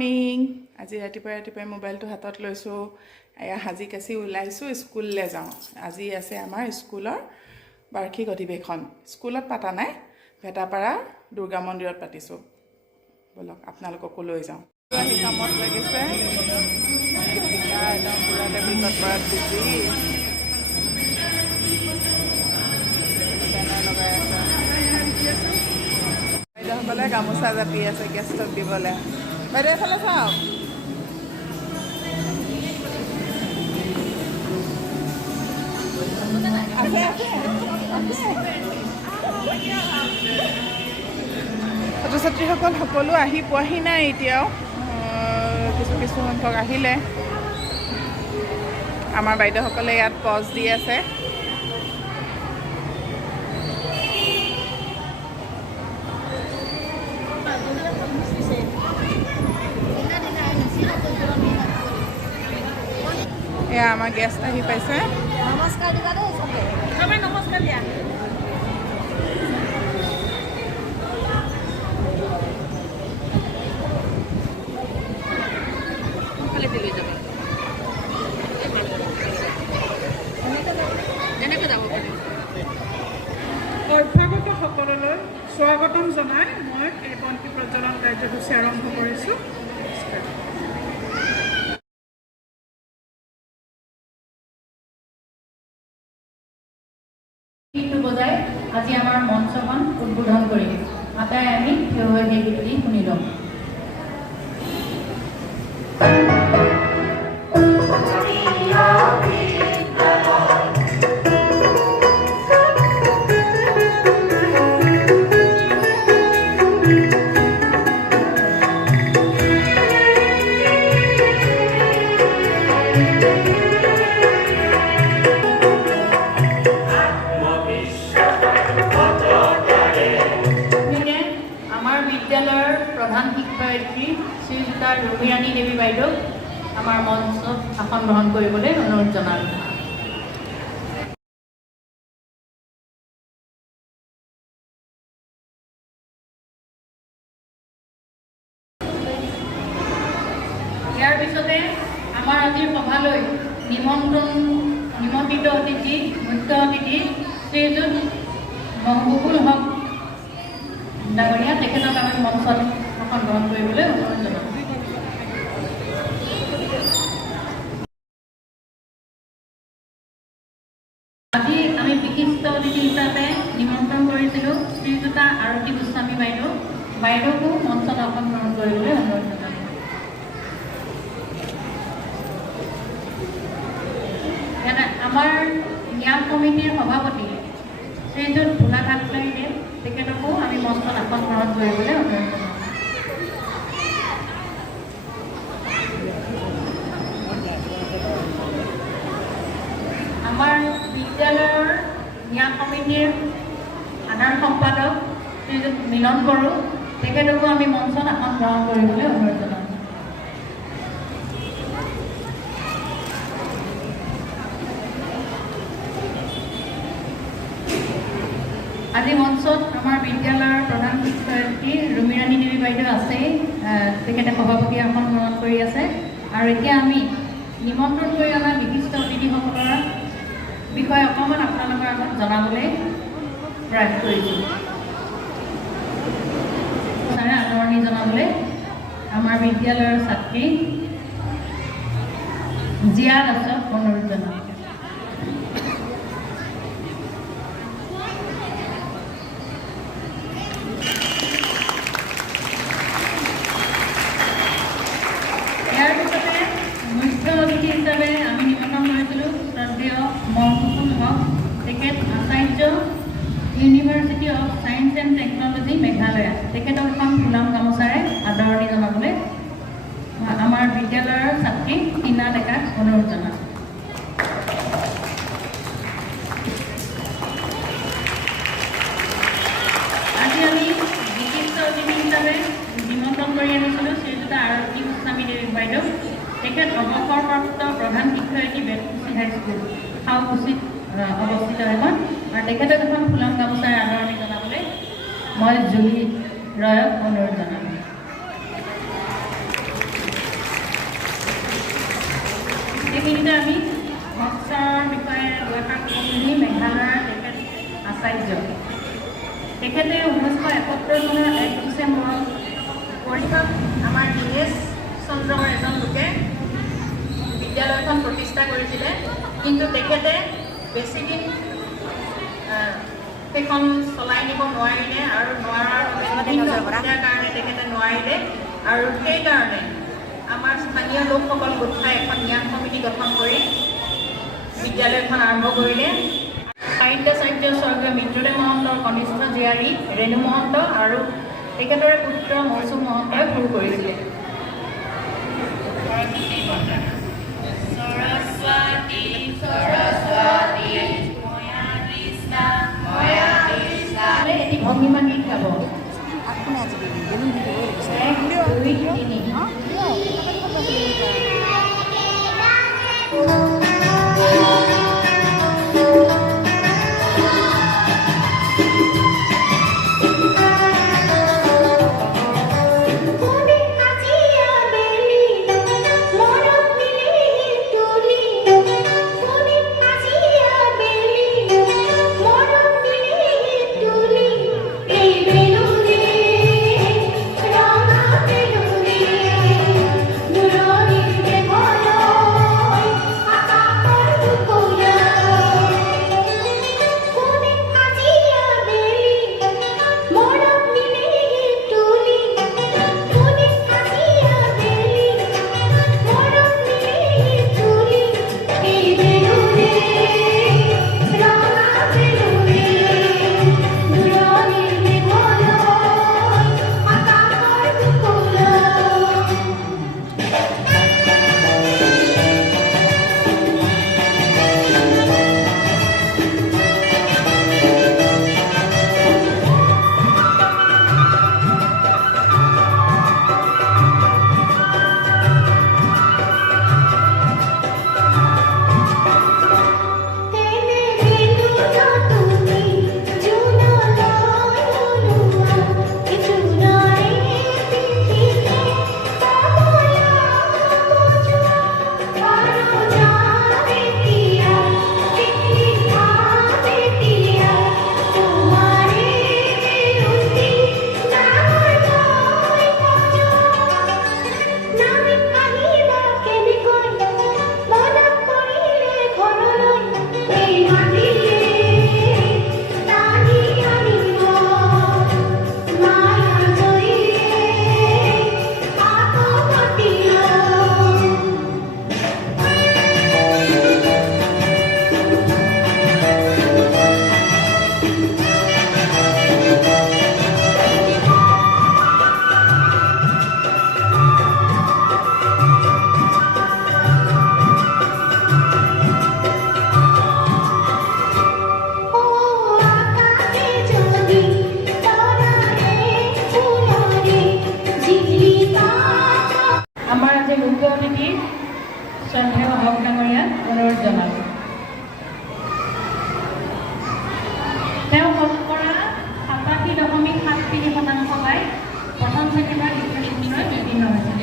Morning আজি ৰাতিপুৱাই মোবাইলটো হাতত লৈছোঁ এয়া সাজি কাচি ওলাইছোঁ স্কুললৈ যাওঁ আজি আছে আমাৰ স্কুলৰ বাৰ্ষিক অধিৱেশন স্কুলত পাতা নাই ভেটাপাৰা দুৰ্গা মন্দিৰত পাতিছোঁ বলক আপোনালোককো লৈ যাওঁ আহি কামত লাগিছে একদম পুৰা টেবুলত পৰাত বিজি বেনাৰ লগাই আছে বাইদেউসকলে গামোচা জাপি আছে গেষ্টক দিবলৈ বাইদেউ এফালে চাওক আছে ছাত্ৰ ছাত্ৰীসকল সকলো আহি পোৱাহি নাই এতিয়াও কিছু সংখ্যক আহিলে আমাৰ বাইদেউসকলে ইয়াত পজ দি আছে এয়া আমাৰ গেষ্ট আহি পাইছে নমস্কাৰ দিবা দেই চবে চবে নমস্কাৰ দিয়া অভ্যাগতসকললৈ স্বাগতম জনাই মই এই বন্তি প্ৰজ্বলন কাৰ্যসূচী আৰম্ভ কৰিছোঁ বজাই আজি আমাৰ মঞ্চখন উদ্বোধন কৰিম আটাই আমি থিয় হৈ সেই গীতটি শুনি ল'ম শ্ৰীযুতা ৰুমিৰাণী দেৱী বাইদেউ আমাৰ মঞ্চত আসন গ্ৰহণ কৰিবলৈ অনুৰোধ জনালোঁ ইয়াৰ পিছতে আমাৰ আজিৰ সভালৈ নিমন্ত্ৰিত অতিথি মুখ্য অতিথি শ্ৰীযুত মহবুবুল হক ডাঙৰীয়া তেখেতক আমি মঞ্চত আসন গ্ৰহণ কৰিবলৈ অনুৰোধ জনাওঁ আজি আমি বিশিষ্ট অতিথি হিচাপে নিমন্ত্ৰণ কৰিছিলোঁ শ্ৰীযুতা আৰতী গোস্বামী বাইদেউকো মঞ্চত আসন গ্ৰহণ কৰিবলৈ অনুৰোধ জনাওঁ আমাৰ ন্যাস কমিটিৰ সভাপতি শ্ৰীযুত ভোলা ঠাকুৰদেৱ তেখেতকো আমি মঞ্চত আসন গ্ৰহণ কৰিবলৈ অনুৰোধ জনাওঁ আমাৰ বিদ্যালয়ৰ ন্যাস কমিটিৰ সাধাৰণ সম্পাদক শ্ৰীযুত মিলন বড়ো তেখেতকো আমি মঞ্চত আসন গ্ৰহণ কৰিবলৈ অনুৰোধ জনাওঁ আজি মঞ্চত আমাৰ বিদ্যালয়ৰ প্ৰধান শিক্ষয়িত্ৰী ৰুমিৰাণী দেৱী বাইদেউ আছে তেখেতে সভাপতি আসন গ্ৰহণ কৰি আছে আৰু এতিয়া আমি নিমন্ত্ৰণ কৰি অনা বিশিষ্ট অতিথিসকলৰ বিষয়ে অকণমান আপোনালোকৰ আগত জনাবলৈ প্ৰয়াস কৰিছোঁ আদৰণি জনাবলৈ আমাৰ বিদ্যালয়ৰ ছাত্ৰী জিয়া দাসক অনুৰোধ জনাওঁ ইয়াৰ পিছতে মুখ্য অতিথি হিচাপে আমি নিমন্ত্ৰণ কৰিছিলোঁ শ্ৰদ্ধেয় মহবুবুল হক তেখেত আচাৰ্য university of science and technology Meghalaya তেখেতক এখন ফুলাম গামোচাৰে আদৰণি জনাবলৈ আমাৰ বিদ্যালয়ৰ ছাত্ৰী টিনা ডেকাক অনুৰোধ জনাওঁ আজি আমি বিশিষ্ট অতিথি হিচাপে নিমন্ত্ৰণ কৰি আনিছিলোঁ শ্ৰীযুতা আৰতী গোস্বামী দেৱী বাইদেউ তেখেত অৱসৰপ্ৰাপ্ত প্ৰধান শিক্ষয়িত্ৰী বেতকুচি হাইস্কুল সাউকুচিত অৱস্থিত এখন আৰু তেখেতক এখন ফুলাম গামোচাৰে আদৰণি জনাবলৈ মই জুলি ৰয়ক অনুৰোধ জনালোঁ এইখিনিতে আমি ভক্তৰ বিষয়ে দুআষাৰ ক'বলৈ মেঘালয়ৰ তেখেত আচাৰ্য। তেখেতে 1971 চনৰ 1 ডিচেম্বৰত পৰিষদ আমাৰ দীনেশ চন্দ্ৰৰ এজন লোকে বিদ্যালয়খন প্ৰতিষ্ঠা কৰিছিলে, কিন্তু তেখেতে বেছিদিন সেইখন চলাই নিব নোৱাৰিলে আৰু নোৱাৰাৰ বাবে বিভিন্ন সমস্যাৰ কাৰণে তেখেতে নোৱাৰিলে, আৰু সেইকাৰণে আমাৰ স্থানীয় লোকসকল গোট খাই এখন ন্যাস সমিতি গঠন কৰি বিদ্যালয়খন আৰম্ভ কৰিলে। সাহিত্যাচাৰ্য স্বৰ্গীয় মৃত্যুদেৱ মহন্তৰ কনিষ্ঠ জীয়াৰী ৰেণু মহন্ত আৰু তেখেতৰে পুত্ৰ মৌচুম মহন্তই শুৰু কৰিছিলে। এটি ভংগীমা গীত গাব। 1 2 শ্ৰদ্ধেয় হক ডাঙৰীয়া অনুৰোধ জনালোঁ। তেওঁ শতকৰা 87.73% পাই প্ৰথম শ্ৰেণীৰ দ্বিতীয় শ্ৰেণীলৈ উত্তীৰ্ণ হৈছিল।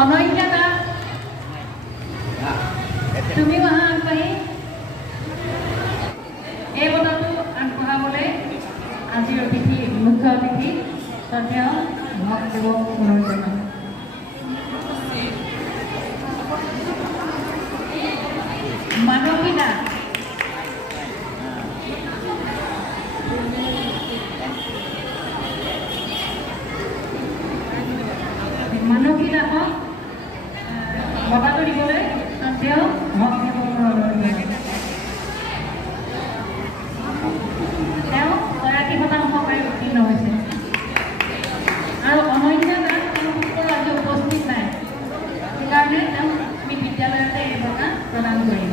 অনন্যা দাস, তুমিও আহা আগবাঢ়ি এই বঁটাটো আগবঢ়াবলৈ আজিৰ অতিথি মুখ্য অতিথি শ্ৰদ্ধেয় ভক্তদেৱক অনুৰোধ জনালোঁ। মানসী দাস, মানসী দাসক বঁটাটো দিবলৈ শ্ৰদ্ধেয় ভক্তদেৱক অনুৰোধ জনালোঁ। তেওঁ 83% পাই উত্তীৰ্ণ হৈছে। আৰু অনন্যা দাস আজি উপস্থিত নাই, সেইকাৰণে তেওঁক আমি বিদ্যালয়তে এই বঁটা প্ৰদান কৰিম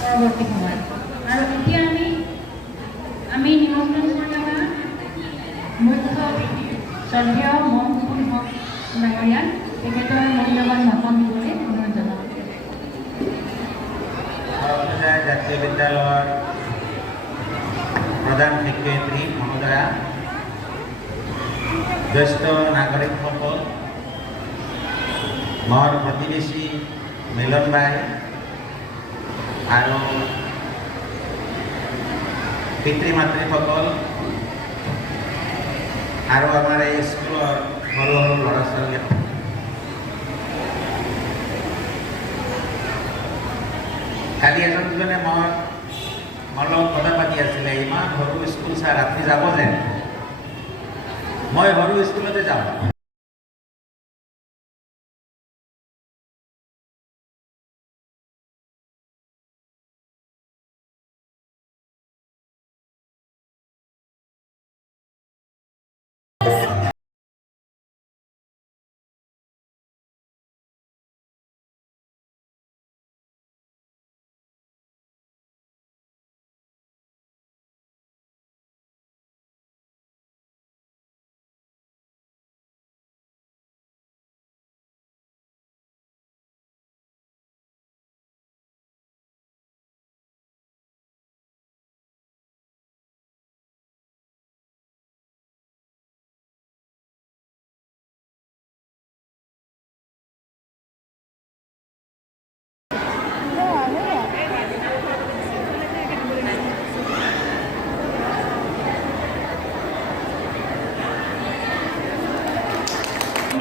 পৰৱৰ্তী সময়ত। আৰু এতিয়া আমি নিমন্ত্ৰণ কৰি অহা মুখ্য অতিথি শ্ৰদ্ধেয় মনমোহন হক ডাঙৰীয়াক তেখেতৰ মূল্যৱান ভাষণ দিবলৈ অনুৰোধ জনাওঁ। জাতীয় বিদ্যালয়ৰ প্ৰধান শিক্ষয়িত্ৰী মহোদয়া, জ্যেষ্ঠ নাগৰিকসকল, মোৰ প্ৰতিবেশী মিলন ভাই আৰু পিতৃ মাতৃসকল আৰু আমাৰ এই স্কুলৰ সৰু সৰু ল'ৰা ছোৱালী, কালি এজন দুজনে মোৰ লগত কথা পাতি আছিলে, ইমান সৰু স্কুল ছাৰ আপুনি যাব যেন। মই সৰু স্কুলতে যাওঁ।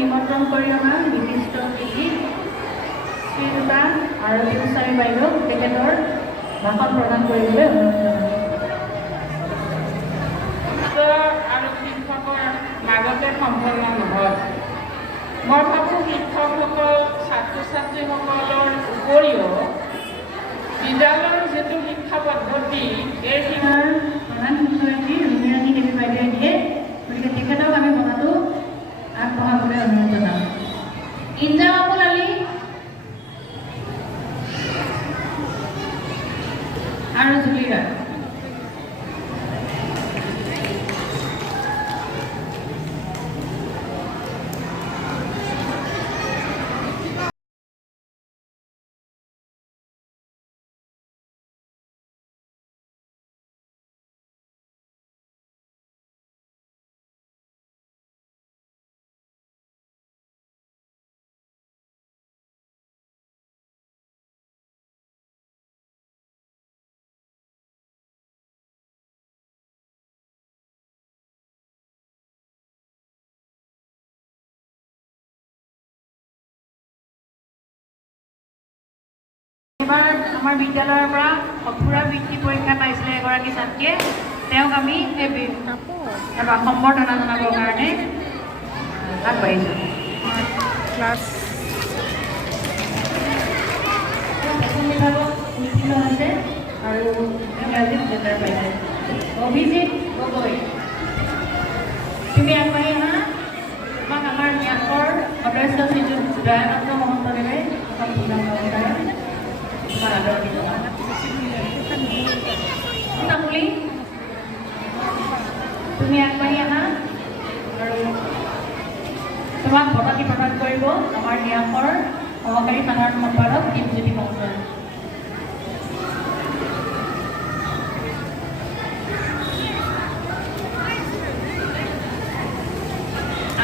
নিমন্ত্ৰণ কৰি অনা বিশিষ্ট অতিথি শ্ৰীযুতা আৰতী গোস্বামী বাইদেউ তেখেতৰ ভাষণ প্ৰদান কৰিবলৈ অনুৰোধ জনালোঁ। আৰু শিক্ষকৰ মাজতে সম্পন্ন নহয়। মই ভাবোঁ শিক্ষকসকল ছাত্ৰ ছাত্ৰীসকলৰ উপৰিও বিদ্যালয়ৰ যিটো শিক্ষা পদ্ধতি, এই শিক্ষাৰ প্ৰধান শিক্ষয়িত্ৰী ৰুমিৰাণী দেৱী বাইদেৱে দিয়ে, গতিকে তেখেতক আমি কথাটো আগবঢ়াবলৈ অনুৰোধ জনাওঁ। ইনজামামুল আলী আৰু জুলিৰা। এবাৰ আমাৰ বিদ্যালয়ৰ পৰা সফুৰা বৃত্তি পৰীক্ষা পাইছিলে এগৰাকী ছাত্ৰীয়ে, তেওঁক আমি এবাৰ সম্বৰ্ধনা জনাবৰ কাৰণে আগবাঢ়িছোঁ। ক্লাছ প্ৰথম বিভাগত উত্তীৰ্ণ হৈছে আৰু ইংৰাজীত লেটাৰ পাইছে। অভিজিত গগৈ, তুমি আগবাঢ়ি আহা। তোমাক আমাৰ ন্যাসৰ সদস্য শ্ৰীযুত দয়ানন্দ মহন্তদেৱে সম্পূৰ্ণ তামুলী, তুমি আগবাঢ়ি আহা আৰু তোমাক বঁটাটি প্ৰদান কৰিব আমাৰ ন্যাসৰ সহকাৰী সাধাৰণ সম্পাদক দীপজ্যোতি মহোদয়।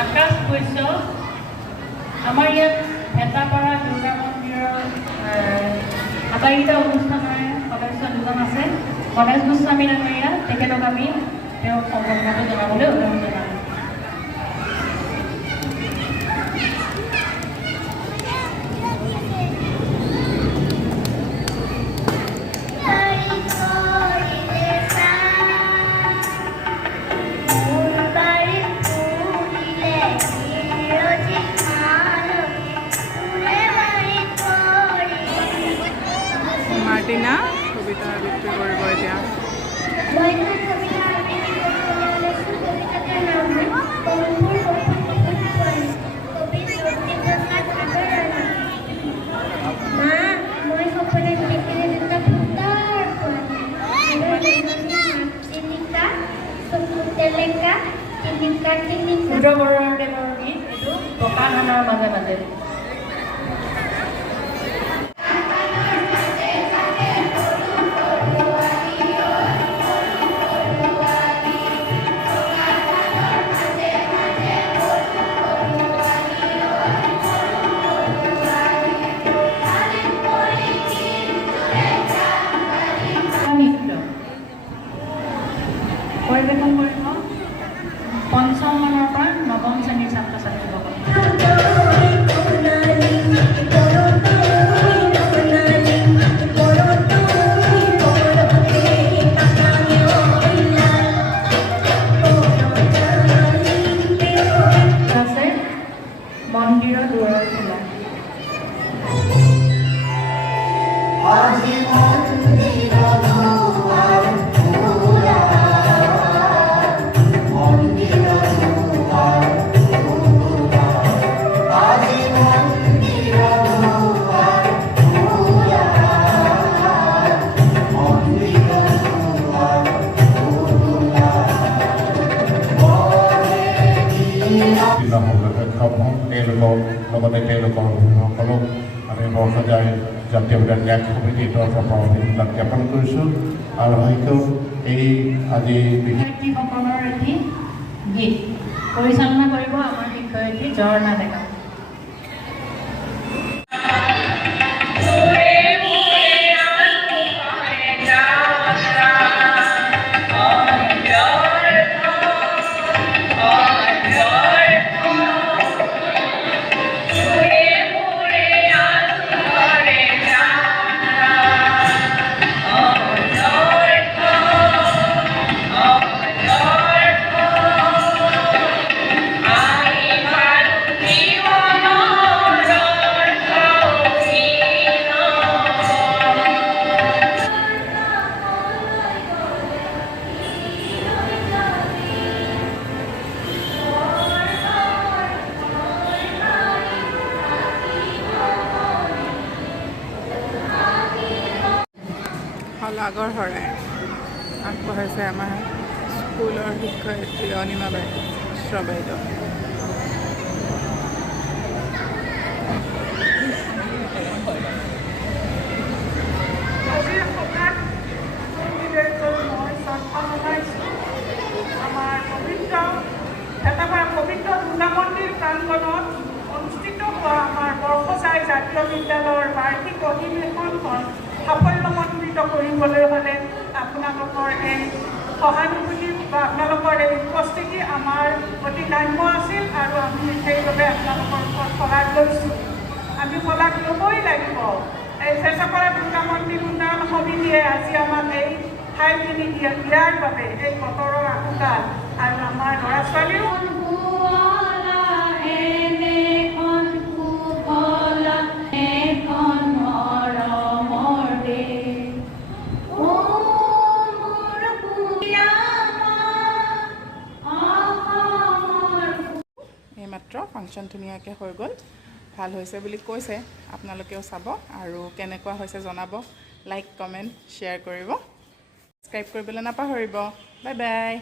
আকাশ বৈশ্য, আমাৰ ইয়াত ভেটাপাৰা দুৰ্গা মন্দিৰৰ আটাইকেইটা অনুষ্ঠানৰে সদস্য দুজন আছে। গণেশ গোস্বামী ডাঙৰীয়া, তেখেতক আমি তেওঁক সম্বৰ্ধনাটো জনাবলৈ অনুৰোধ জনালোঁ। মাৰ্টিনা কবিতা আবৃত্তি কৰিব এতিয়া। ৰুদ্ৰ বৰুৱাদেৱৰ গীত, এইটো প্ৰকাশনৰ মাজে মাজে। খোলা। লগতে তেওঁলোকৰ অভিভাৱকসকলক আমি বৰসজাই জাতীয় বিদ্যালয় ন্যাস সমিতিৰ তৰফৰ পৰা অভিনন্দন জ্ঞাপন কৰিছোঁ। আৰু হয়তো এই আজি শিক্ষাৰ্থীসকলৰ এটি গীত পৰিচালনা কৰিব আমাৰ শিক্ষয়িত্ৰী ঝৰ্ণা ডেকা। শলাগৰ শৰাই আগবঢ়াইছে আমাৰ স্কুলৰ শিক্ষয়িত্ৰী অনিমা বাইদেউ, মিশ্ৰ বাইদেউ। আজিৰ সভাত মই জন্ম জনাইছোঁ আমাৰ পবিত্ৰ দুৰ্গা মন্দিৰ প্ৰাংগণত অনুষ্ঠিত হোৱা আমাৰ বৰসজাই জাতীয় বিদ্যালয়ৰ বাৰ্ষিক অধিৱেশনখন সাফল্যমণ্ডিত কৰিবলৈ হ'লে আপোনালোকৰ এই সহানুভূতি বা আপোনালোকৰ এই উপস্থিতি আমাৰ অতি গ্ৰাম্য আছিল আৰু আমি সেইবাবে আপোনালোকৰ ওপৰত শলাগ লৈছোঁ। আমি শলাগ ল'বই লাগিব। এই চেচাপাৰা দুৰ্গা মন্দিৰ উন্নয়ন সমিতিয়ে আজি আমাক এই ঠাইখিনি দিয়াৰ বাবে এই বতৰৰ আশোকাত আৰু আমাৰ ল'ৰা ছোৱালীও এইমাত্ৰ ফাংচন ধুনীয়াকৈ হৈ গ'ল, ভাল হৈছে বুলি কৈছে। আপোনালোকেও চাব আৰু কেনেকুৱা হৈছে জনাব। লাইক, কমেণ্ট, শ্বেয়াৰ কৰিব, ছাবস্ক্ৰাইব কৰিবলৈ নাপাহৰিব। Bye bye.